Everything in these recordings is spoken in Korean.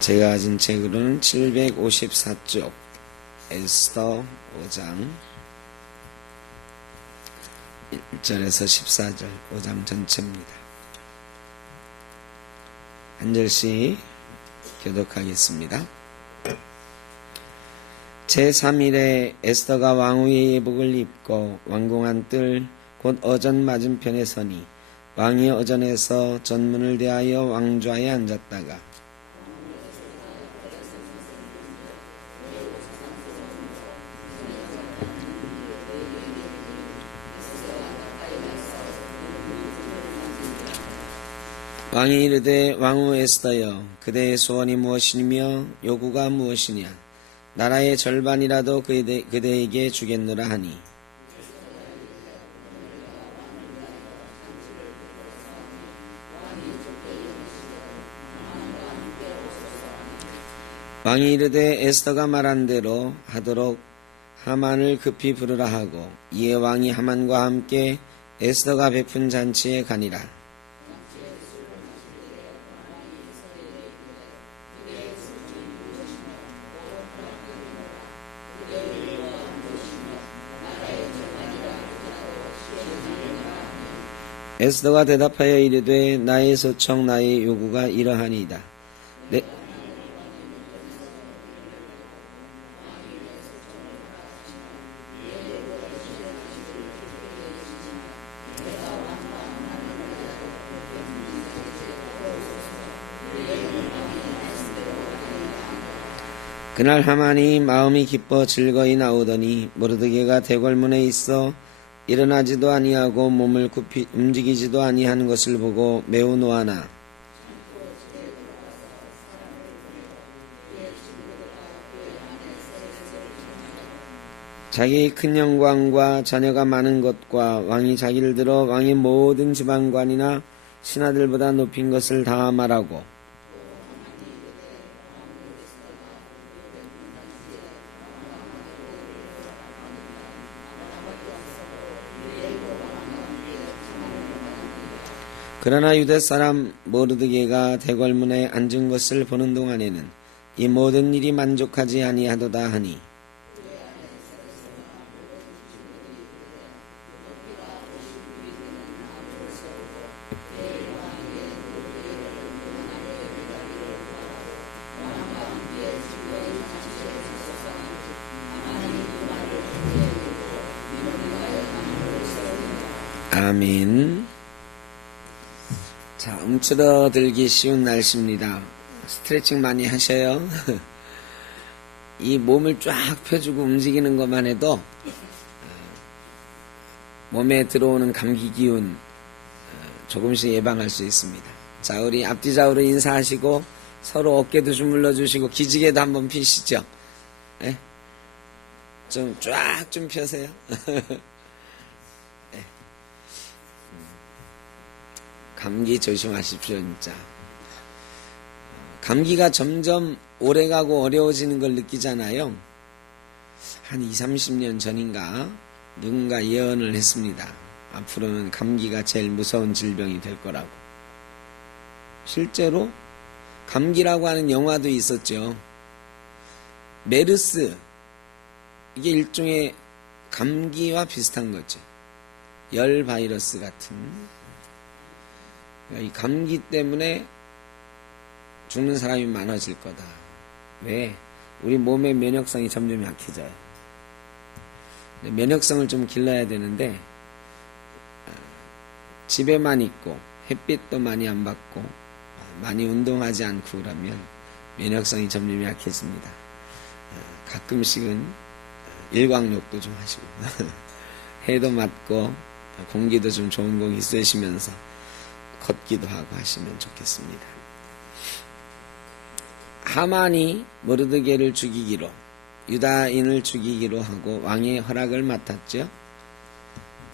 제가 가진 책으로는 754쪽 에스더 5장 1절에서 14절 5장 전체입니다. 한 절씩 교독하겠습니다. 제3일에 에스더가 왕후의 예복을 입고 왕궁안 뜰 곧 어전 맞은편에 서니 왕이 어전에서 전문을 대하여 왕좌에 앉았다가 왕이 이르되 왕후 에스더여 그대의 소원이 무엇이며 요구가 무엇이냐 나라의 절반이라도 그대에게 주겠노라 하니 왕이 이르되 에스더가 말한 대로 하도록 하만을 급히 부르라 하고 이에 왕이 하만과 함께 에스더가 베푼 잔치에 가니라. 에스더가 대답하여 이르되 나의 소청 나의 요구가 이러하니이다. 그날 하만이 마음이 기뻐 즐거이 나오더니 모르드게가 대궐문에 있어 일어나지도 아니하고 몸을 굽히 움직이지도 아니하는 것을 보고 매우 노하나 자기의 큰 영광과 자녀가 많은 것과 왕이 자기를 들어 왕의 모든 지방관이나 신하들보다 높인 것을 다 말하고 그러나 유대 사람 모르드게가 대궐문에 앉은 것을 보는 동안에는 이 모든 일이 만족하지 아니하도다 하니 아멘. 자, 움츠러들기 쉬운 날씨입니다. 스트레칭 많이 하셔요. 이 몸을 쫙 펴주고 움직이는 것만 해도 몸에 들어오는 감기 기운 조금씩 예방할 수 있습니다. 자, 우리 앞뒤 좌우로 인사하시고 서로 어깨도 주물러 주시고 기지개도 한번 피시죠. 네? 좀 쫙 좀 펴세요. 네. 감기 조심하십시오, 진짜. 감기가 점점 오래가고 어려워지는 걸 느끼잖아요. 한 20, 30년 전인가 누군가 예언을 했습니다. 앞으로는 감기가 제일 무서운 질병이 될 거라고. 실제로 감기라고 하는 영화도 있었죠. 메르스, 이게 일종의 감기와 비슷한 거죠. 열 바이러스 같은. 이 감기 때문에 죽는 사람이 많아질 거다. 왜? 우리 몸의 면역성이 점점 약해져요. 면역성을 좀 길러야 되는데 집에만 있고 햇빛도 많이 안 받고 많이 운동하지 않고 그러면 면역성이 점점 약해집니다. 가끔씩은 일광욕도 좀 하시고 해도 맞고 공기도 좀 좋은 공기 쐬시면서 걷기도 하고 하시면 좋겠습니다. 하만이 모르드게를 죽이기로 유다인을 죽이기로 하고 왕의 허락을 맡았죠.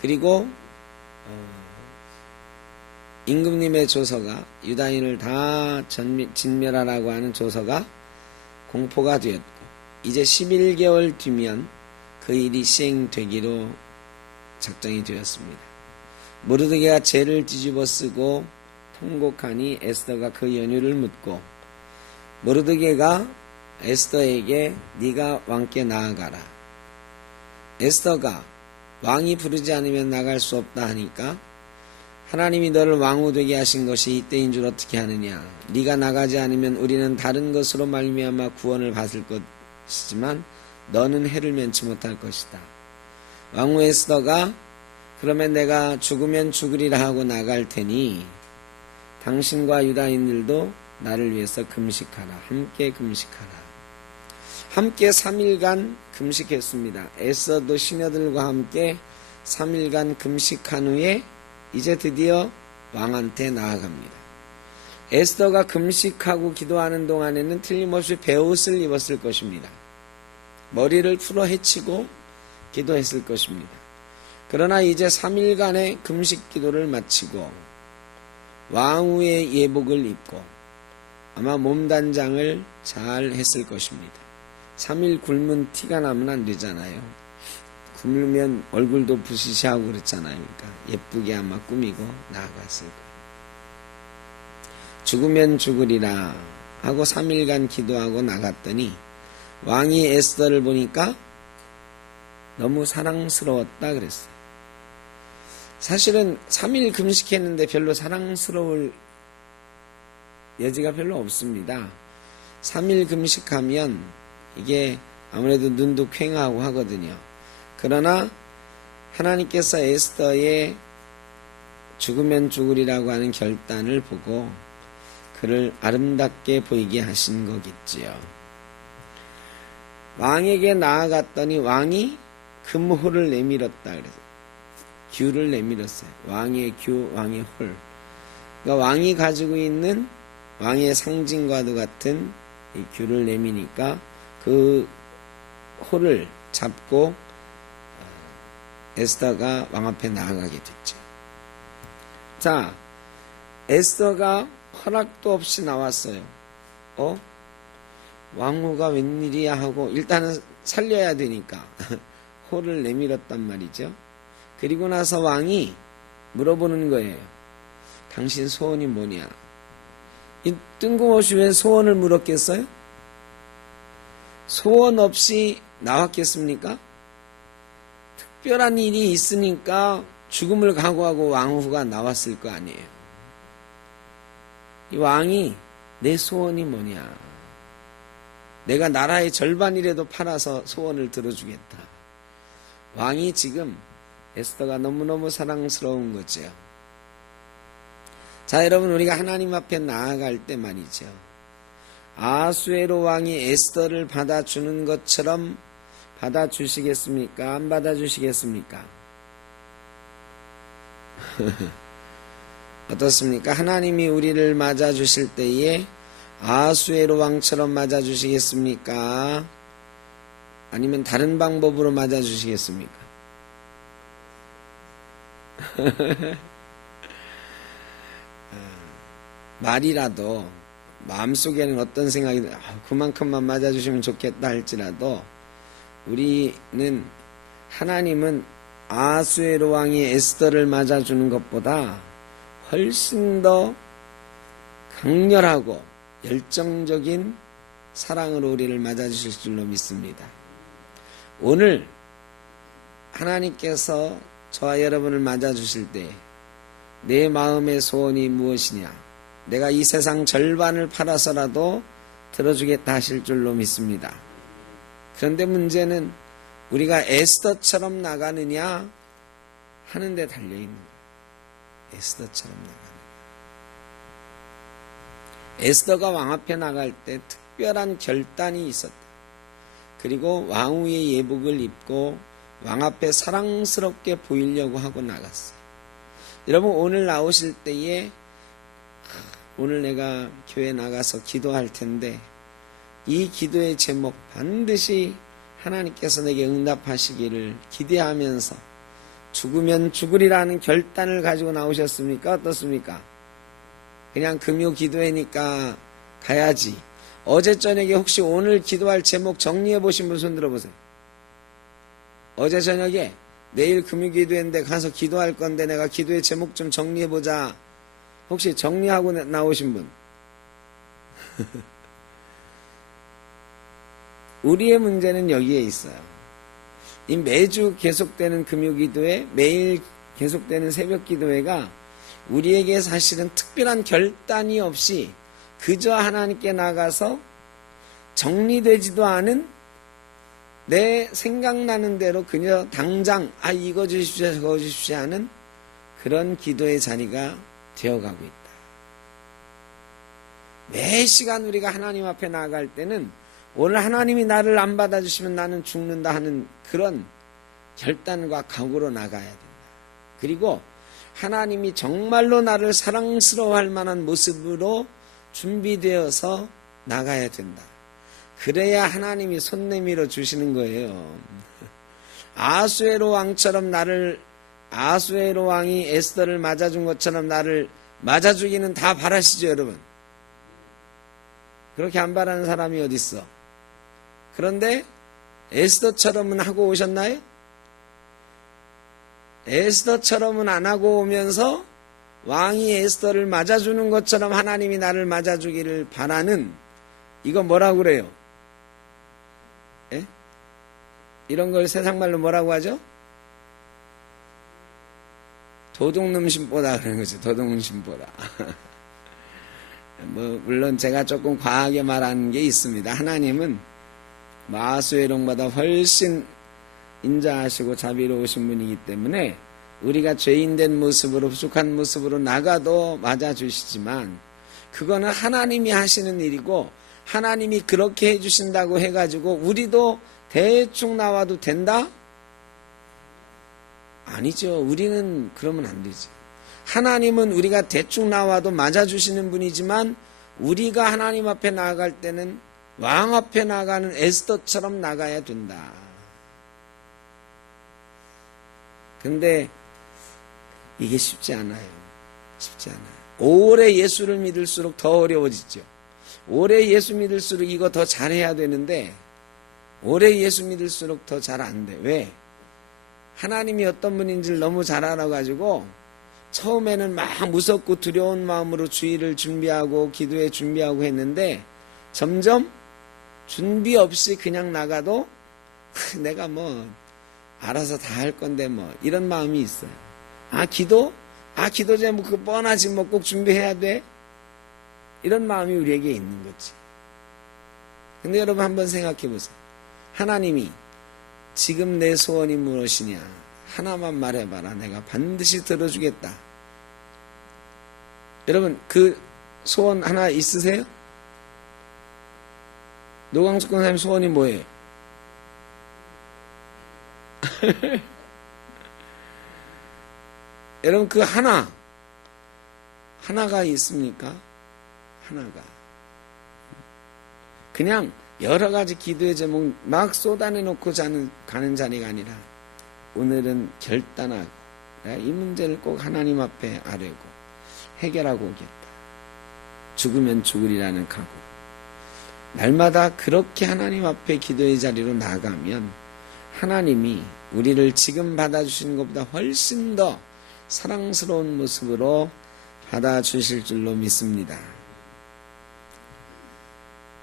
그리고 임금님의 조서가 유다인을 다 진멸하라고 하는 조서가 공포가 되었고 이제 11개월 뒤면 그 일이 시행되기로 작정이 되었습니다. 모르드게가 죄를 뒤집어 쓰고 통곡하니 에스더가 그 연유를 묻고 모르드게가 에스더에게 네가 왕께 나아가라. 에스더가 왕이 부르지 않으면 나갈 수 없다 하니까 하나님이 너를 왕후 되게 하신 것이 이때인 줄 어떻게 하느냐. 네가 나가지 않으면 우리는 다른 것으로 말미암아 구원을 받을 것이지만 너는 해를 면치 못할 것이다. 왕후 에스더가 그러면 내가 죽으면 죽으리라 하고 나갈 테니 당신과 유다인들도 나를 위해서 금식하라. 함께 금식하라. 함께 3일간 금식했습니다. 에스더도 시녀들과 함께 3일간 금식한 후에 이제 드디어 왕한테 나아갑니다. 에스더가 금식하고 기도하는 동안에는 틀림없이 베옷을 입었을 것입니다. 머리를 풀어 헤치고 기도했을 것입니다. 그러나 이제 3일간의 금식 기도를 마치고 왕후의 예복을 입고 아마 몸단장을 잘 했을 것입니다. 3일 굶은 티가 나면 안 되잖아요. 굶으면 얼굴도 부시시하고 그렇잖아요. 그러니까 예쁘게 아마 꾸미고 나아갔을 거예요. 죽으면 죽으리라 하고 3일간 기도하고 나갔더니 왕이 에스더를 보니까 너무 사랑스러웠다 그랬어요. 사실은 3일 금식했는데 별로 사랑스러울 여지가 별로 없습니다. 3일 금식하면 이게 아무래도 눈도 퀭하고 하거든요. 그러나 하나님께서 에스더의 죽으면 죽으리라고 하는 결단을 보고 그를 아름답게 보이게 하신 거겠지요. 왕에게 나아갔더니 왕이 금호를 내밀었다 그래서 규를 내밀었어요. 왕의 규, 왕의 홀. 그러니까 왕이 가지고 있는 왕의 상징과도 같은 이 규를 내미니까 그 홀을 잡고 에스더가 왕 앞에 나아가게 됐죠. 자, 에스더가 허락도 없이 나왔어요. 왕후가 웬일이야 하고 일단은 살려야 되니까 홀을 내밀었단 말이죠. 그리고 나서 왕이 물어보는 거예요. 당신 소원이 뭐냐? 이 뜬금없이 왜 소원을 물었겠어요? 소원 없이 나왔겠습니까? 특별한 일이 있으니까 죽음을 각오하고 왕후가 나왔을 거 아니에요. 이 왕이 내 소원이 뭐냐? 내가 나라의 절반이라도 팔아서 소원을 들어주겠다. 왕이 지금 에스더가 너무너무 사랑스러운 거죠. 자, 여러분, 우리가 하나님 앞에 나아갈 때 말이죠. 아수에로 왕이 에스더를 받아주는 것처럼 받아주시겠습니까? 안 받아주시겠습니까? 어떻습니까? 하나님이 우리를 맞아주실 때에 아수에로 왕처럼 맞아주시겠습니까? 아니면 다른 방법으로 맞아주시겠습니까? 말이라도 마음속에는 어떤 생각이 그만큼만 맞아주시면 좋겠다 할지라도 우리는 하나님은 아수에로 왕이 에스더를 맞아주는 것보다 훨씬 더 강렬하고 열정적인 사랑으로 우리를 맞아주실 줄로 믿습니다. 오늘 하나님께서 저와 여러분을 맞아주실 때 내 마음의 소원이 무엇이냐? 내가 이 세상 절반을 팔아서라도 들어주겠다 하실 줄로 믿습니다. 그런데 문제는 우리가 에스더처럼 나가느냐 하는 데 달려있는 거예요. 에스더처럼 나가느냐. 에스더가 왕 앞에 나갈 때 특별한 결단이 있었다. 그리고 왕후의 예복을 입고 왕 앞에 사랑스럽게 보이려고 하고 나갔어요. 여러분, 오늘 나오실 때에 오늘 내가 교회 나가서 기도할 텐데 이 기도의 제목 반드시 하나님께서 내게 응답하시기를 기대하면서 죽으면 죽으리라는 결단을 가지고 나오셨습니까? 어떻습니까? 그냥 금요 기도회니까 가야지. 어제 저녁에 혹시 오늘 기도할 제목 정리해 보신 분 손 들어보세요. 어제 저녁에 내일 금요 기도회인데 가서 기도할 건데 내가 기도의 제목 좀 정리해 보자. 혹시 정리하고 나오신 분? 우리의 문제는 여기에 있어요. 이 매주 계속되는 금요기도회, 매일 계속되는 새벽기도회가 우리에게 사실은 특별한 결단이 없이 그저 하나님께 나가서 정리되지도 않은 내 생각나는 대로 그저 당장 이거 주십시오 저거 주십시오 하는 그런 기도의 자리가 되어가고 있다. 매 시간 우리가 하나님 앞에 나아갈 때는 오늘 하나님이 나를 안 받아주시면 나는 죽는다 하는 그런 결단과 각오로 나가야 된다. 그리고 하나님이 정말로 나를 사랑스러워할 만한 모습으로 준비되어서 나가야 된다. 그래야 하나님이 손 내밀어 주시는 거예요. 아수에로 왕이 에스더를 맞아준 것처럼 나를 맞아주기는 다 바라시죠, 여러분? 그렇게 안 바라는 사람이 어디 있어? 그런데 에스더처럼은 하고 오셨나요? 에스더처럼은 안 하고 오면서 왕이 에스더를 맞아주는 것처럼 하나님이 나를 맞아주기를 바라는, 이거 뭐라고 그래요? 예? 이런 걸 세상말로 뭐라고 하죠? 도둑놈심보다 그러는 거죠. 도둑놈심보다. 물론 제가 조금 과하게 말하는 게 있습니다. 하나님은 아수에롱보다 훨씬 인자하시고 자비로우신 분이기 때문에 우리가 죄인된 모습으로, 부족한 모습으로 나가도 맞아주시지만 그거는 하나님이 하시는 일이고, 하나님이 그렇게 해주신다고 해가지고 우리도 대충 나와도 된다? 아니죠. 우리는 그러면 안 되지. 하나님은 우리가 대충 나와도 맞아주시는 분이지만 우리가 하나님 앞에 나아갈 때는 왕 앞에 나가는 에스더처럼 나가야 된다. 근데 이게 쉽지 않아요. 쉽지 않아요. 오래 예수를 믿을수록 더 어려워지죠. 오래 예수 믿을수록 이거 더 잘해야 되는데 오래 예수 믿을수록 더 잘 안 돼. 왜? 하나님이 어떤 분인지를 너무 잘 알아가지고 처음에는 막 무섭고 두려운 마음으로 주의를 준비하고 기도에 준비하고 했는데 점점 준비 없이 그냥 나가도 내가 알아서 다 할 건데 이런 마음이 있어요. 기도 제목 그거 뻔하지 꼭 준비해야 돼? 이런 마음이 우리에게 있는 거지. 근데 여러분 한번 생각해 보세요. 하나님이 지금 내 소원이 무엇이냐 하나만 말해봐라. 내가 반드시 들어주겠다. 여러분 그 소원 하나 있으세요? 노광숙 권사님 소원이 뭐예요? 여러분 그 하나가 있습니까? 하나가 그냥 여러 가지 기도의 제목 막 쏟아내놓고 가는 자리가 아니라 오늘은 결단하고 내가 이 문제를 꼭 하나님 앞에 아뢰고 해결하고 오겠다. 죽으면 죽으리라는 각오. 날마다 그렇게 하나님 앞에 기도의 자리로 나가면 하나님이 우리를 지금 받아주시는 것보다 훨씬 더 사랑스러운 모습으로 받아주실 줄로 믿습니다.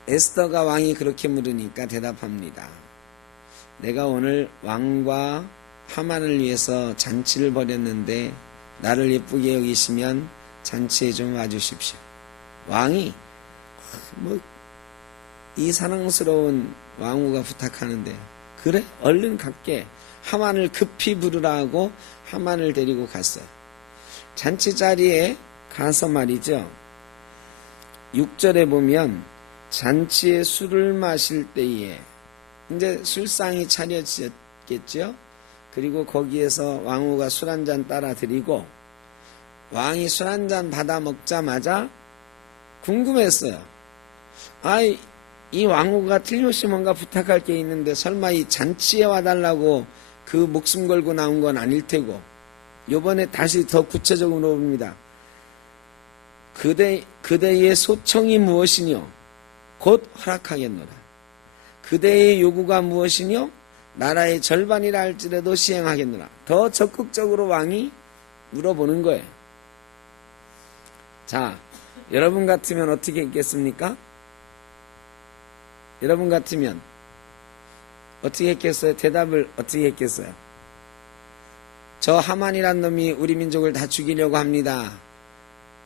에스더가 왕이 그렇게 물으니까 대답합니다. 내가 오늘 왕과 하만을 위해서 잔치를 벌였는데 나를 예쁘게 여기시면 잔치에 좀 와주십시오. 왕이 이 사랑스러운 왕후가 부탁하는데 그래? 얼른 갈게. 하만을 급히 부르라고 하만을 데리고 갔어요. 잔치 자리에 가서 말이죠. 6절에 보면 잔치에 술을 마실 때에 이제 술상이 차려졌겠죠. 그리고 거기에서 왕후가 술 한잔 따라 드리고 왕이 술 한잔 받아 먹자마자 궁금했어요. 이 왕후가 틀림없이 뭔가 부탁할 게 있는데 설마 이 잔치에 와달라고 그 목숨 걸고 나온 건 아닐 테고, 요번에 다시 더 구체적으로 봅니다. 그대의 소청이 무엇이뇨? 곧 허락하겠노라. 그대의 요구가 무엇이뇨? 나라의 절반이라 할지라도 시행하겠노라. 더 적극적으로 왕이 물어보는 거예요. 자, 여러분 같으면 어떻게 했겠습니까? 여러분 같으면 어떻게 했겠어요? 대답을 어떻게 했겠어요? 저 하만이란 놈이 우리 민족을 다 죽이려고 합니다.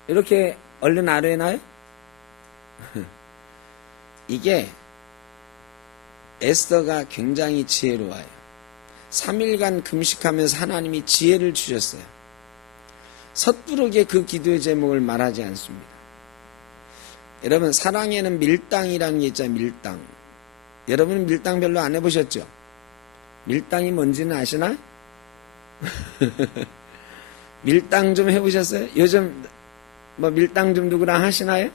이렇게 얼른 아뢰나요? 이게 에스더가 굉장히 지혜로워요. 3일간 금식하면서 하나님이 지혜를 주셨어요. 섣부르게 그 기도의 제목을 말하지 않습니다. 여러분, 사랑에는 밀당이라는 게 있잖아요. 밀당. 여러분은 밀당 별로 안 해보셨죠? 밀당이 뭔지는 아시나? 밀당 좀 해보셨어요? 요즘 뭐 밀당 좀 누구랑 하시나요?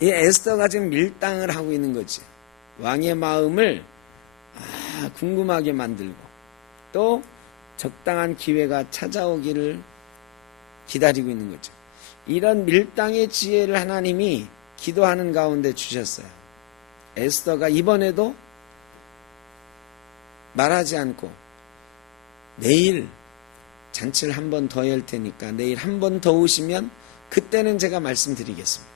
이 에스더가 지금 밀당을 하고 있는 거지. 왕의 마음을 궁금하게 만들고 또 적당한 기회가 찾아오기를 기다리고 있는 거죠. 이런 밀당의 지혜를 하나님이 기도하는 가운데 주셨어요. 에스더가 이번에도 말하지 않고 내일 잔치를 한 번 더 열 테니까 내일 한 번 더 오시면 그때는 제가 말씀드리겠습니다.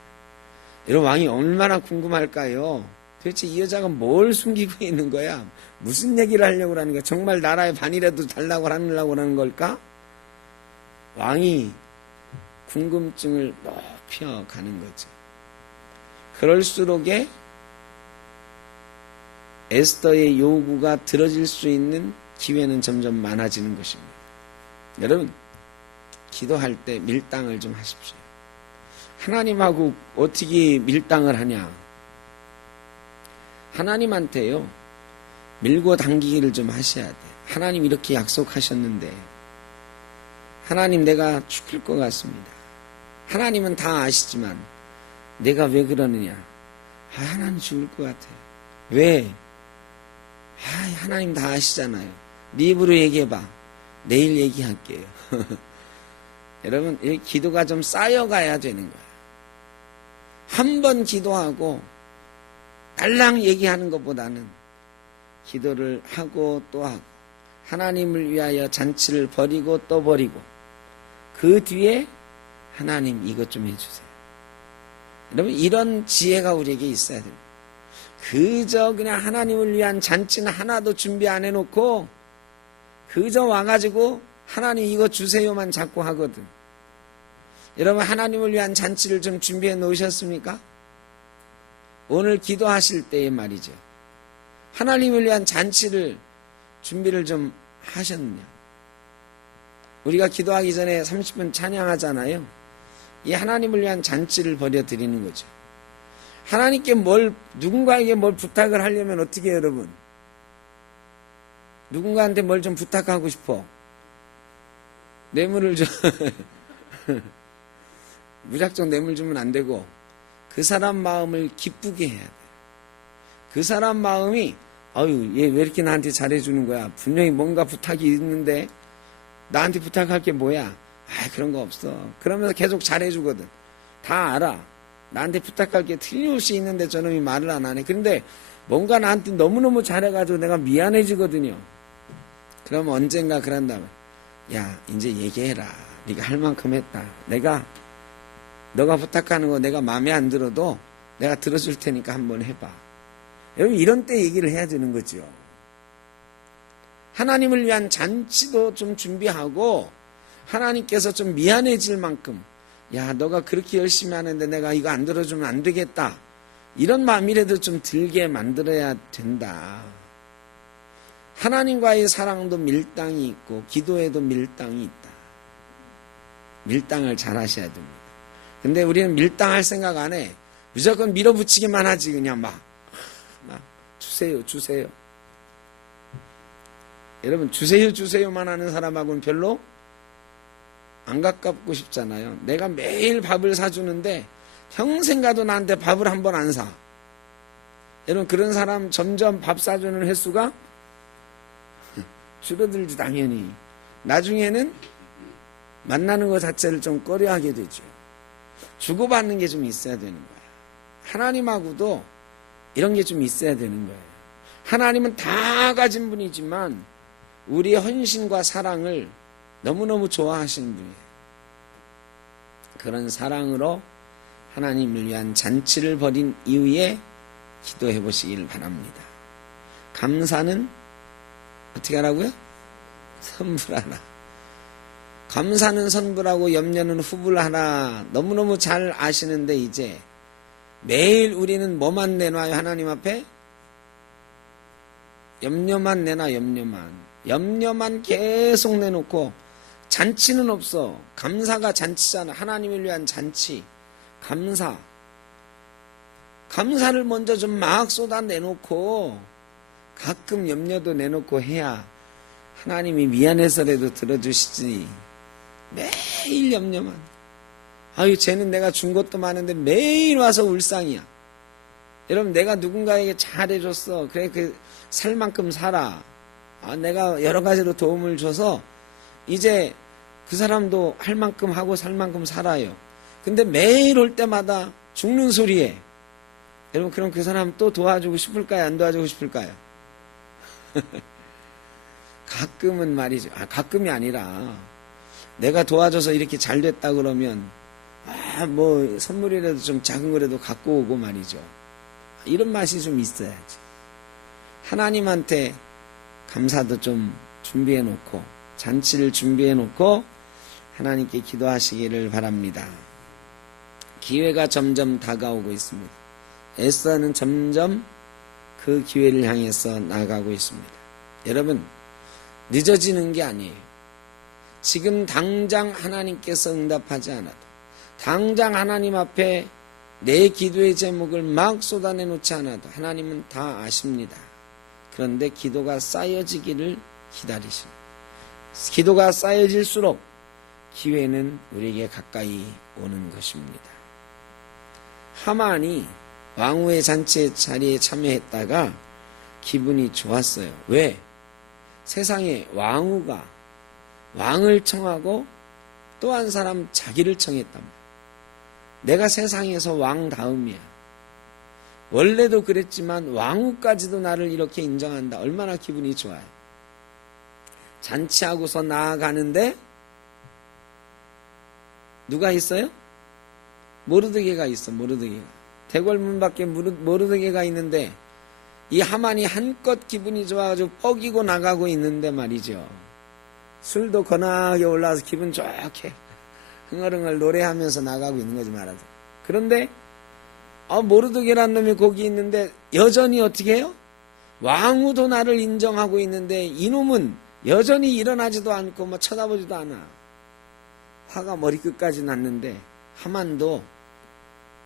여러분, 왕이 얼마나 궁금할까요? 도대체 이 여자가 뭘 숨기고 있는 거야? 무슨 얘기를 하려고 하는 거야? 정말 나라의 반이라도 달라고 하려고 하는 걸까? 왕이 궁금증을 높여가는 거죠. 그럴수록에 에스더의 요구가 들어질 수 있는 기회는 점점 많아지는 것입니다. 여러분, 기도할 때 밀당을 좀 하십시오. 하나님하고 어떻게 밀당을 하냐? 하나님한테요, 밀고 당기기를 좀 하셔야 돼. 하나님 이렇게 약속하셨는데, 하나님 내가 죽을 것 같습니다. 하나님은 다 아시지만, 내가 왜 그러느냐? 하나님 죽을 것 같아요. 왜? 하나님 다 아시잖아요. 네 입으로 얘기해봐. 내일 얘기할게요. 여러분, 이 기도가 좀 쌓여가야 되는 거예요. 한 번 기도하고 달랑 얘기하는 것보다는 기도를 하고 또 하고 하나님을 위하여 잔치를 벌이고 또 벌이고 그 뒤에 하나님 이것 좀 해주세요. 여러분, 이런 지혜가 우리에게 있어야 됩니다. 그저 그냥 하나님을 위한 잔치는 하나도 준비 안 해놓고 그저 와가지고 하나님 이거 주세요만 자꾸 하거든. 여러분, 하나님을 위한 잔치를 좀 준비해 놓으셨습니까? 오늘 기도하실 때에 말이죠. 하나님을 위한 잔치를 준비를 좀 하셨느냐? 우리가 기도하기 전에 30분 찬양하잖아요. 이 하나님을 위한 잔치를 벌여드리는 거죠. 하나님께 누군가에게 뭘 부탁을 하려면 어떻게 해요, 여러분? 누군가한테 뭘 좀 부탁하고 싶어. 뇌물을 무작정 뇌물 주면 안 되고 그 사람 마음을 기쁘게 해야 돼. 그 사람 마음이 얘 왜 이렇게 나한테 잘해주는 거야? 분명히 뭔가 부탁이 있는데 나한테 부탁할 게 뭐야? 그런 거 없어. 그러면서 계속 잘해주거든. 다 알아. 나한테 부탁할 게 틀림없이 있는데 저놈이 말을 안 하네. 그런데 뭔가 나한테 너무너무 잘해가지고 내가 미안해지거든요. 그럼 언젠가 그런다면 야, 이제 얘기해라. 네가 할 만큼 했다. 너가 부탁하는 거 내가 마음에 안 들어도 내가 들어줄 테니까 한번 해봐. 여러분, 이런 때 얘기를 해야 되는 거죠. 하나님을 위한 잔치도 좀 준비하고 하나님께서 좀 미안해질 만큼 야, 너가 그렇게 열심히 하는데 내가 이거 안 들어주면 안 되겠다. 이런 마음이라도 좀 들게 만들어야 된다. 하나님과의 사랑도 밀당이 있고 기도에도 밀당이 있다. 밀당을 잘 하셔야 됩니다. 근데 우리는 밀당할 생각 안 해. 무조건 밀어붙이기만 하지. 그냥 막 주세요. 여러분, 주세요만 하는 사람하고는 별로 안 가깝고 싶잖아요. 내가 매일 밥을 사주는데 평생 가도 나한테 밥을 한 번 안 사. 여러분, 그런 사람 점점 밥 사주는 횟수가 줄어들지 당연히. 나중에는 만나는 것 자체를 좀 꺼려하게 되죠. 주고받는 게 좀 있어야 되는 거예요. 하나님하고도 이런 게 좀 있어야 되는 거예요. 하나님은 다 가진 분이지만 우리의 헌신과 사랑을 너무너무 좋아하시는 분이에요. 그런 사랑으로 하나님을 위한 잔치를 벌인 이후에 기도해 보시길 바랍니다. 감사는 어떻게 하라고요? 선불하라. 감사는 선불하고 염려는 후불하라. 너무너무 잘 아시는데 이제 매일 우리는 뭐만 내놔요? 하나님 앞에? 염려만 내놔. 염려만 계속 내놓고 잔치는 없어. 감사가 잔치잖아. 하나님을 위한 잔치. 감사를 먼저 좀 막 쏟아내놓고 가끔 염려도 내놓고 해야 하나님이 미안해서라도 들어주시지. 매일 염려만. 아유, 쟤는 내가 준 것도 많은데 매일 와서 울상이야. 여러분, 내가 누군가에게 잘해줬어. 그래, 살 만큼 살아. 내가 여러 가지로 도움을 줘서 이제 그 사람도 할 만큼 하고 살 만큼 살아요. 근데 매일 올 때마다 죽는 소리에 여러분, 그럼 그 사람 또 도와주고 싶을까요? 안 도와주고 싶을까요? 가끔은 말이죠. 가끔이 아니라 내가 도와줘서 이렇게 잘 됐다 그러면 뭐 선물이라도 좀 작은 거라도 갖고 오고 말이죠. 이런 맛이 좀 있어야지. 하나님한테 감사도 좀 준비해 놓고 잔치를 준비해 놓고 하나님께 기도하시기를 바랍니다. 기회가 점점 다가오고 있습니다. 에스더는 점점 그 기회를 향해서 나아가고 있습니다. 여러분, 늦어지는 게 아니에요. 지금 당장 하나님께서 응답하지 않아도, 당장 하나님 앞에 내 기도의 제목을 막 쏟아내 놓지 않아도 하나님은 다 아십니다. 그런데 기도가 쌓여지기를 기다리십니다. 기도가 쌓여질수록 기회는 우리에게 가까이 오는 것입니다. 하만이 왕후의 잔치 자리에 참여했다가 기분이 좋았어요. 왜? 세상에 왕후가 왕을 청하고 또 한 사람 자기를 청했단 말이야. 내가 세상에서 왕 다음이야. 원래도 그랬지만 왕후까지도 나를 이렇게 인정한다. 얼마나 기분이 좋아요. 잔치하고서 나아가는데 누가 있어요? 모르드게가 있어. 모르드게가. 대궐문 밖에 모르드게가 있는데 이 하만이 한껏 기분이 좋아가지고 뻐기고 나가고 있는데 말이죠. 술도 거나하게 올라와서 기분 좋게 흥얼흥얼 노래하면서 나가고 있는 거지 말하자. 그런데 모르드게란 놈이 거기 있는데 여전히 어떻게 해요? 왕후도 나를 인정하고 있는데 이놈은 여전히 일어나지도 않고 뭐 쳐다보지도 않아. 화가 머리끝까지 났는데 하만도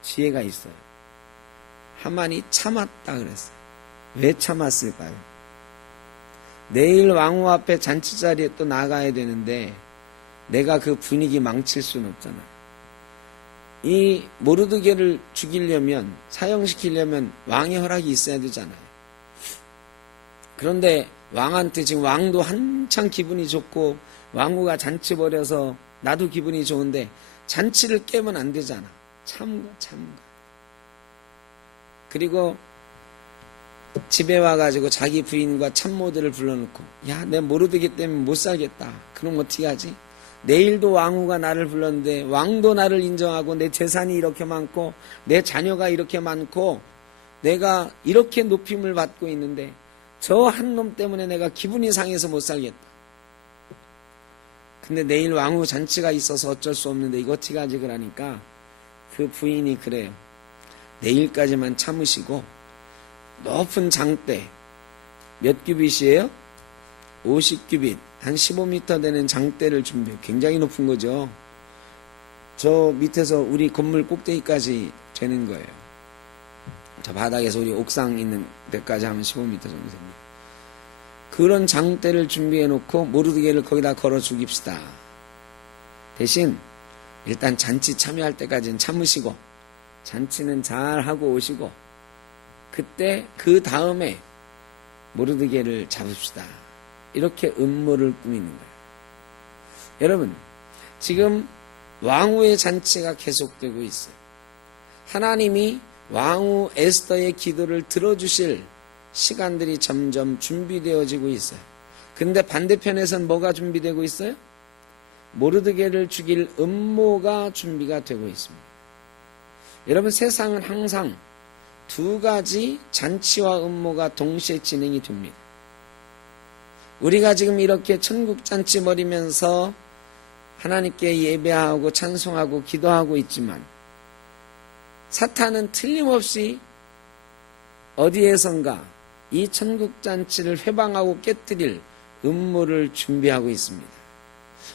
지혜가 있어요. 하만이 참았다 그랬어요. 왜 참았을까요? 내일 왕후 앞에 잔치 자리에 또 나가야 되는데 내가 그 분위기 망칠 수는 없잖아. 이 모르드게를 죽이려면, 사형시키려면 왕의 허락이 있어야 되잖아요. 그런데 왕한테 지금 왕도 한창 기분이 좋고 왕후가 잔치 벌여서 나도 기분이 좋은데 잔치를 깨면 안 되잖아. 참가. 그리고 집에 와가지고 자기 부인과 참모들을 불러놓고 야, 내 모르드게 때문에 못 살겠다. 그럼 어떻게 하지? 내일도 왕후가 나를 불렀는데 왕도 나를 인정하고 내 재산이 이렇게 많고 내 자녀가 이렇게 많고 내가 이렇게 높임을 받고 있는데 저 한 놈 때문에 내가 기분이 상해서 못 살겠다. 근데 내일 왕후 잔치가 있어서 어쩔 수 없는데 이거 어떻게 하지? 그러니까 그 부인이 그래요. 내일까지만 참으시고 높은 장대 몇 규빗이에요? 50규빗 한 15m 되는 장대를 준비해요. 굉장히 높은 거죠. 저 밑에서 우리 건물 꼭대기까지 되는 거예요. 저 바닥에서 우리 옥상 있는 데까지 하면 15m 정도 됩니다. 그런 장대를 준비해 놓고 모르드게를 거기다 걸어 죽입시다. 대신 일단 잔치 참여할 때까지는 참으시고 잔치는 잘 하고 오시고 그때 그 다음에 모르드게를 잡읍시다. 이렇게 음모를 꾸미는 거예요. 여러분, 지금 왕후의 잔치가 계속되고 있어요. 하나님이 왕후 에스더의 기도를 들어주실 시간들이 점점 준비되어지고 있어요. 근데 반대편에선 뭐가 준비되고 있어요? 모르드게를 죽일 음모가 준비가 되고 있습니다. 여러분, 세상은 항상 두 가지 잔치와 음모가 동시에 진행이 됩니다. 우리가 지금 이렇게 천국잔치 벌이면서 하나님께 예배하고 찬송하고 기도하고 있지만 사탄은 틀림없이 어디에선가 이 천국잔치를 회방하고 깨뜨릴 음모를 준비하고 있습니다.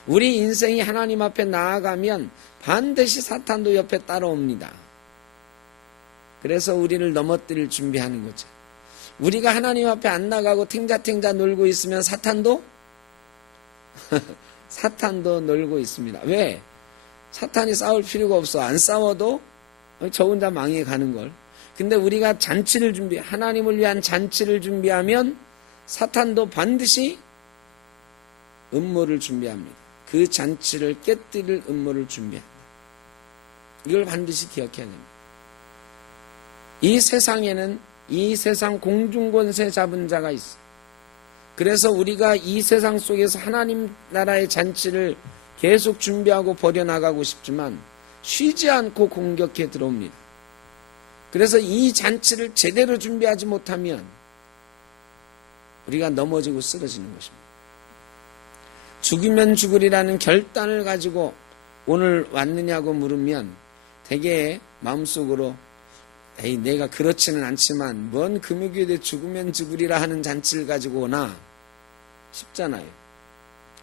우리 인생이 하나님 앞에 나아가면 반드시 사탄도 옆에 따라옵니다. 그래서 우리를 넘어뜨릴 준비하는 거죠. 우리가 하나님 앞에 안 나가고 탱자탱자 놀고 있으면 사탄도 놀고 있습니다. 왜? 사탄이 싸울 필요가 없어. 안 싸워도 저 혼자 망해 가는 걸. 근데 우리가 잔치를 하나님을 위한 잔치를 준비하면 사탄도 반드시 음모를 준비합니다. 그 잔치를 깨뜨릴 음모를 준비합니다. 이걸 반드시 기억해야 됩니다. 이 세상에는 이 세상 공중권세 잡은 자가 있어요. 그래서 우리가 이 세상 속에서 하나님 나라의 잔치를 계속 준비하고 벌여나가고 싶지만 쉬지 않고 공격해 들어옵니다. 그래서 이 잔치를 제대로 준비하지 못하면 우리가 넘어지고 쓰러지는 것입니다. 죽으면 죽으리라는 결단을 가지고 오늘 왔느냐고 물으면 대개 마음속으로 에이 내가 그렇지는 않지만 뭔 금요일에 죽으면 죽으리라 하는 잔치를 가지고 오나 싶잖아요.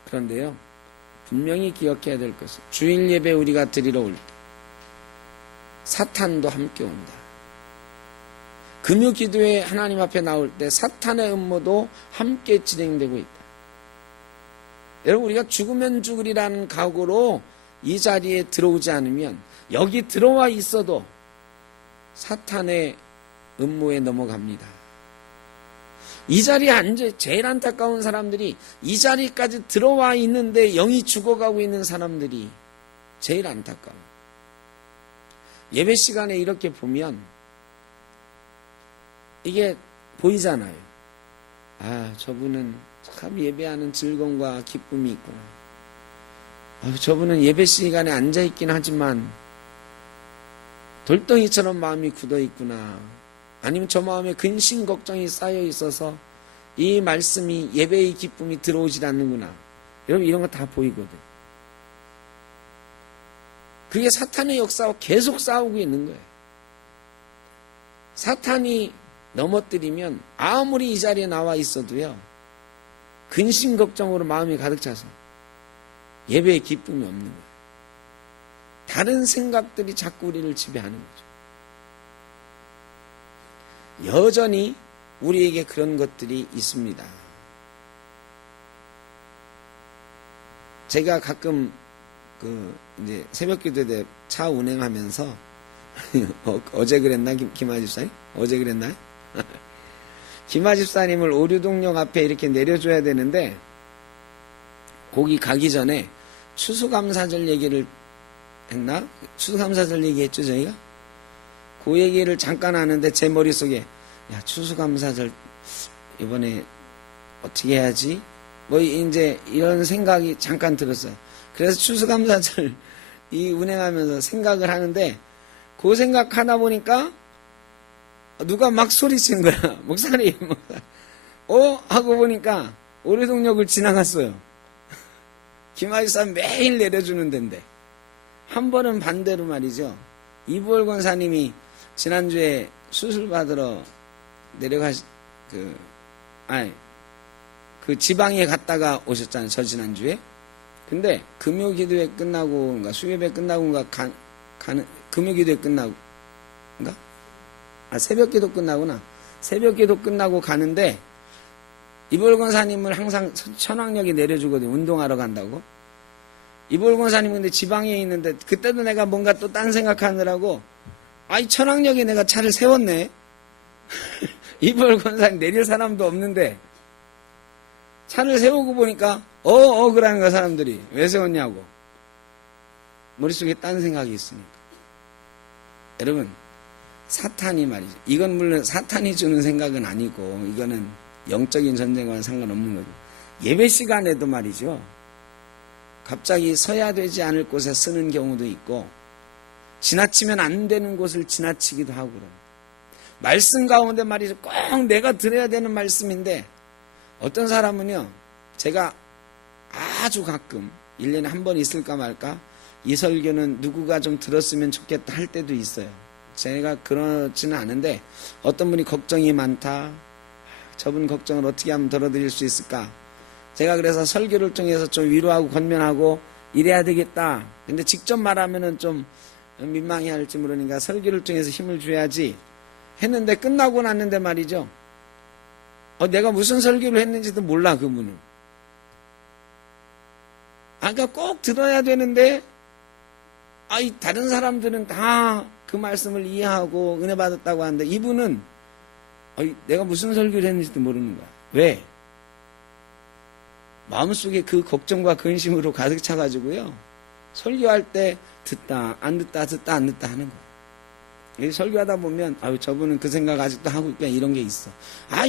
그런데요, 분명히 기억해야 될 것은 주일 예배 우리가 드리러 올 때 사탄도 함께 온다. 금요 기도회 하나님 앞에 나올 때 사탄의 음모도 함께 진행되고 있다. 여러분, 우리가 죽으면 죽으리라는 각오로 이 자리에 들어오지 않으면 여기 들어와 있어도 사탄의 음모에 넘어갑니다. 이 자리에 앉아 제일 안타까운 사람들이 이 자리까지 들어와 있는데 영이 죽어가고 있는 사람들이 제일 안타까워. 예배 시간에 이렇게 보면 이게 보이잖아요. 아, 저분은 참 예배하는 즐거움과 기쁨이 있구나. 아, 저분은 예배 시간에 앉아있긴 하지만 돌덩이처럼 마음이 굳어있구나. 아니면 저 마음에 근심 걱정이 쌓여 있어서 이 말씀이 예배의 기쁨이 들어오질 않는구나. 여러분, 이런 거 다 보이거든. 그게 사탄의 역사와 계속 싸우고 있는 거예요. 사탄이 넘어뜨리면 아무리 이 자리에 나와 있어도요, 근심 걱정으로 마음이 가득 차서 예배의 기쁨이 없는 거예요. 다른 생각들이 자꾸 우리를 지배하는 거죠. 여전히 우리에게 그런 것들이 있습니다. 제가 가끔 이제 새벽기도 때 차 운행하면서 어제 그랬나 김하 집사님? 어제 그랬나요? 김하 집사님을 오류동역 앞에 이렇게 내려줘야 되는데 거기 가기 전에 추수감사절 얘기를 했나? 추수감사절 얘기했죠 저희가? 그 얘기를 잠깐 하는데 제 머릿속에 야, 추수감사절 이번에 어떻게 해야지? 뭐 이제 이런 생각이 잠깐 들었어요. 그래서 추수감사절 이 운행하면서 생각을 하는데 그 생각하다 보니까 누가 막 소리치는 거야. 목사님. 하고 보니까 오류동역을 지나갔어요. 김하지사 매일 내려주는 데인데 한 번은 반대로 말이죠. 이부월 권사님이 지난주에 수술 받으러 그 지방에 갔다가 오셨잖아요. 저 지난주에. 근데 금요 기도회 끝나고인가 수요예배 끝나고인가 금요 기도회 끝나고인가? 새벽 기도 끝나구나. 새벽 기도 끝나고 가는데 이부월 권사님을 항상 천왕역에 내려주거든요. 운동하러 간다고. 이부월 권사님 근데 지방에 있는데 그때도 내가 뭔가 또 딴 생각하느라고 아이 천왕역에 내가 차를 세웠네. 이부월 권사님 내릴 사람도 없는데 차를 세우고 보니까 그러는 거야 사람들이. 왜 세웠냐고. 머릿속에 딴 생각이 있으니까. 여러분, 사탄이 말이죠. 이건 물론 사탄이 주는 생각은 아니고 이거는 영적인 전쟁과는 상관없는 거죠. 예배 시간에도 말이죠. 갑자기 서야 되지 않을 곳에 쓰는 경우도 있고 지나치면 안 되는 곳을 지나치기도 하고 그럼. 말씀 가운데 말이죠. 꼭 내가 들어야 되는 말씀인데 어떤 사람은요, 제가 아주 가끔 1년에 한 번 있을까 말까 이 설교는 누구가 좀 들었으면 좋겠다 할 때도 있어요. 제가 그렇지는 않은데 어떤 분이 걱정이 많다, 저분 걱정을 어떻게 하면 덜어드릴 수 있을까, 제가 그래서 설교를 통해서 좀 위로하고 권면하고 이래야 되겠다. 근데 직접 말하면은 좀 민망해할지 모르니까 설교를 통해서 힘을 줘야지 했는데, 끝나고 났는데 말이죠, 내가 무슨 설교를 했는지도 몰라 그분은. 그러니까 꼭 들어야 되는데 다른 사람들은 다 그 말씀을 이해하고 은혜 받았다고 하는데 이분은 내가 무슨 설교를 했는지도 모르는 거야. 왜? 마음속에 그 걱정과 근심으로 가득 차가지고요, 설교할 때 듣다 안 듣다 듣다 안 듣다 하는 거야. 설교하다 보면 저분은 그 생각 아직도 하고 있구나, 이런 게 있어.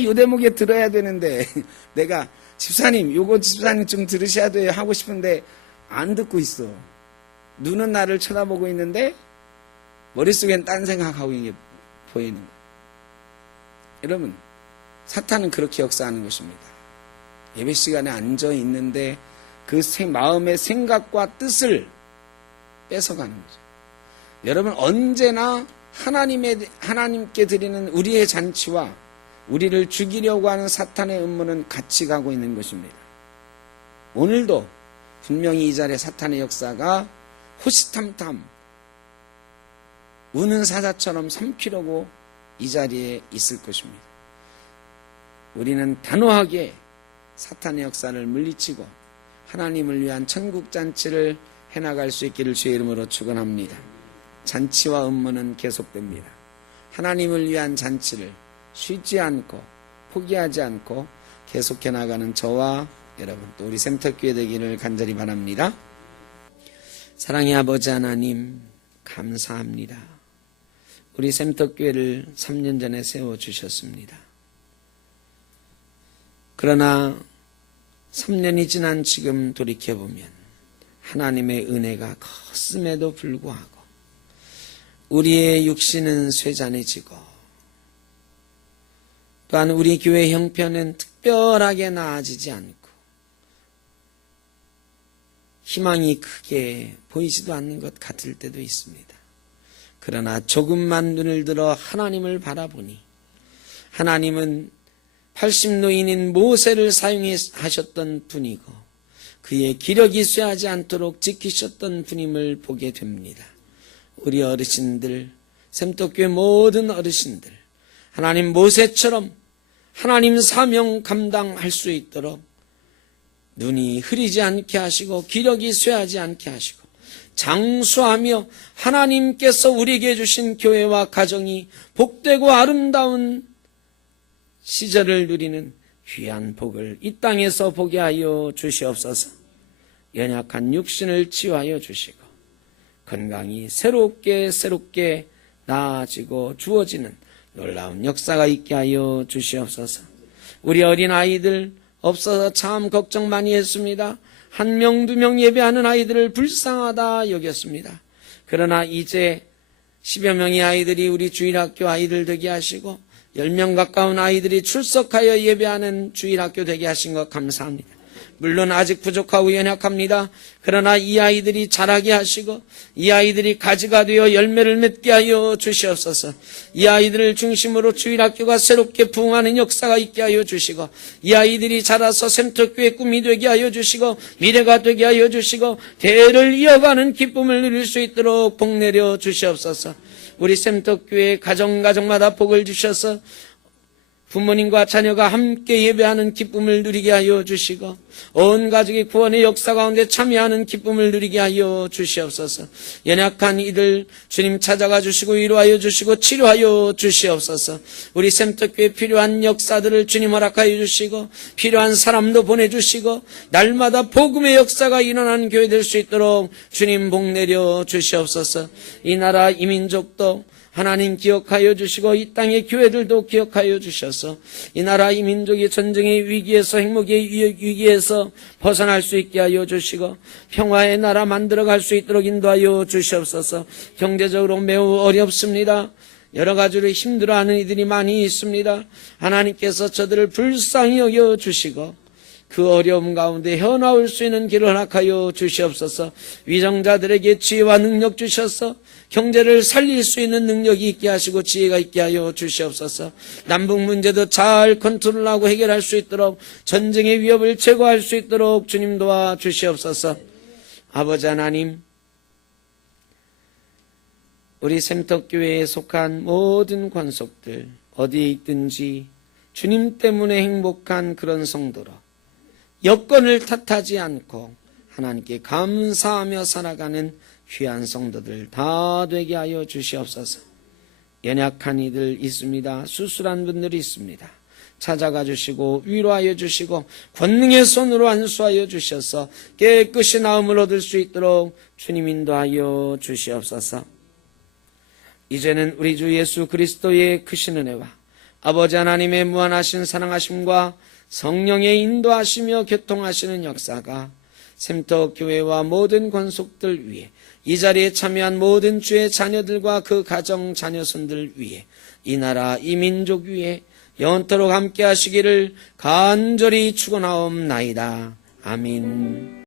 요 대목에 들어야 되는데 내가 집사님 요거 집사님 좀 들으셔야 돼요 하고 싶은데 안 듣고 있어. 눈은 나를 쳐다보고 있는데 머릿속엔 딴 생각하고 있는 게 보이는 거예요. 여러분, 사탄은 그렇게 역사하는 것입니다. 예배 시간에 앉아 있는데 그 마음의 생각과 뜻을 뺏어가는 거죠. 여러분, 언제나 하나님께 드리는 우리의 잔치와 우리를 죽이려고 하는 사탄의 음모는 같이 가고 있는 것입니다. 오늘도 분명히 이 자리에 사탄의 역사가 호시탐탐 우는 사자처럼 삼키려고 이 자리에 있을 것입니다. 우리는 단호하게 사탄의 역사를 물리치고 하나님을 위한 천국잔치를 해나갈 수 있기를 주의 이름으로 축원합니다. 잔치와 음모는 계속됩니다. 하나님을 위한 잔치를 쉬지 않고 포기하지 않고 계속해 나가는 저와 여러분, 또 우리 샘터교회 되기를 간절히 바랍니다. 사랑의 아버지 하나님, 감사합니다. 우리 샘터교회를 3년 전에 세워주셨습니다. 그러나 3년이 지난 지금 돌이켜보면 하나님의 은혜가 컸음에도 불구하고 우리의 육신은 쇠잔해지고 또한 우리 교회 형편은 특별하게 나아지지 않고 희망이 크게 보이지도 않는 것 같을 때도 있습니다. 그러나 조금만 눈을 들어 하나님을 바라보니 하나님은 80노인인 모세를 사용하셨던 분이고 그의 기력이 쇠하지 않도록 지키셨던 분임을 보게 됩니다. 우리 어르신들, 샘터교회 모든 어르신들, 하나님 모세처럼 하나님 사명 감당할 수 있도록 눈이 흐리지 않게 하시고 기력이 쇠하지 않게 하시고 장수하며 하나님께서 우리에게 주신 교회와 가정이 복되고 아름다운 시절을 누리는 귀한 복을 이 땅에서 보게 하여 주시옵소서. 연약한 육신을 치유하여 주시고 건강이 새롭게 나아지고 주어지는 놀라운 역사가 있게 하여 주시옵소서. 우리 어린아이들 없어서 참 걱정 많이 했습니다. 1명, 2명 예배하는 아이들을 불쌍하다 여겼습니다. 그러나 이제 10여 명의 아이들이 우리 주일학교 아이들 되게 하시고 10명 가까운 아이들이 출석하여 예배하는 주일학교 되게 하신 것 감사합니다. 물론 아직 부족하고 연약합니다. 그러나 이 아이들이 자라게 하시고 이 아이들이 가지가 되어 열매를 맺게 하여 주시옵소서. 이 아이들을 중심으로 주일학교가 새롭게 부흥하는 역사가 있게 하여 주시고 이 아이들이 자라서 샘터교회 꿈이 되게 하여 주시고 미래가 되게 하여 주시고 대를 이어가는 기쁨을 누릴 수 있도록 복 내려 주시옵소서. 우리 샘터교회 가정마다 복을 주셔서 부모님과 자녀가 함께 예배하는 기쁨을 누리게 하여 주시고 온 가족이 구원의 역사 가운데 참여하는 기쁨을 누리게 하여 주시옵소서. 연약한 이들 주님 찾아가 주시고 위로하여 주시고 치료하여 주시옵소서. 우리 샘터교회에 필요한 역사들을 주님 허락하여 주시고 필요한 사람도 보내주시고 날마다 복음의 역사가 일어나는 교회 될 수 있도록 주님 복 내려 주시옵소서. 이 나라 이 민족도 하나님 기억하여 주시고 이 땅의 교회들도 기억하여 주셔서 이 나라 이 민족이 전쟁의 위기에서 행복의 위기에서 벗어날 수 있게 하여 주시고 평화의 나라 만들어갈 수 있도록 인도하여 주시옵소서. 경제적으로 매우 어렵습니다. 여러 가지로 힘들어하는 이들이 많이 있습니다. 하나님께서 저들을 불쌍히 여겨 주시고 그 어려움 가운데 헤어나올 수 있는 길을 허락하여 주시옵소서. 위정자들에게 지혜와 능력 주셔서 경제를 살릴 수 있는 능력이 있게 하시고 지혜가 있게 하여 주시옵소서. 남북 문제도 잘 컨트롤하고 해결할 수 있도록, 전쟁의 위협을 제거할 수 있도록 주님 도와 주시옵소서. 아버지 하나님, 우리 샘터교회에 속한 모든 관속들 어디에 있든지 주님 때문에 행복한 그런 성도로 여건을 탓하지 않고 하나님께 감사하며 살아가는 귀한 성도들 다 되게 하여 주시옵소서. 연약한 이들 있습니다. 수술한 분들이 있습니다. 찾아가 주시고 위로하여 주시고 권능의 손으로 안수하여 주셔서 깨끗이 나음을 얻을 수 있도록 주님 인도하여 주시옵소서. 이제는 우리 주 예수 그리스도의 크신 은혜와 아버지 하나님의 무한하신 사랑하심과 성령의 인도하시며 교통하시는 역사가 샘터교회와 모든 권속들 위에, 이 자리에 참여한 모든 주의 자녀들과 그 가정 자녀손들 위에, 이 나라 이 민족 위에 영원토록 함께 하시기를 간절히 축원하옵나이다. 아멘.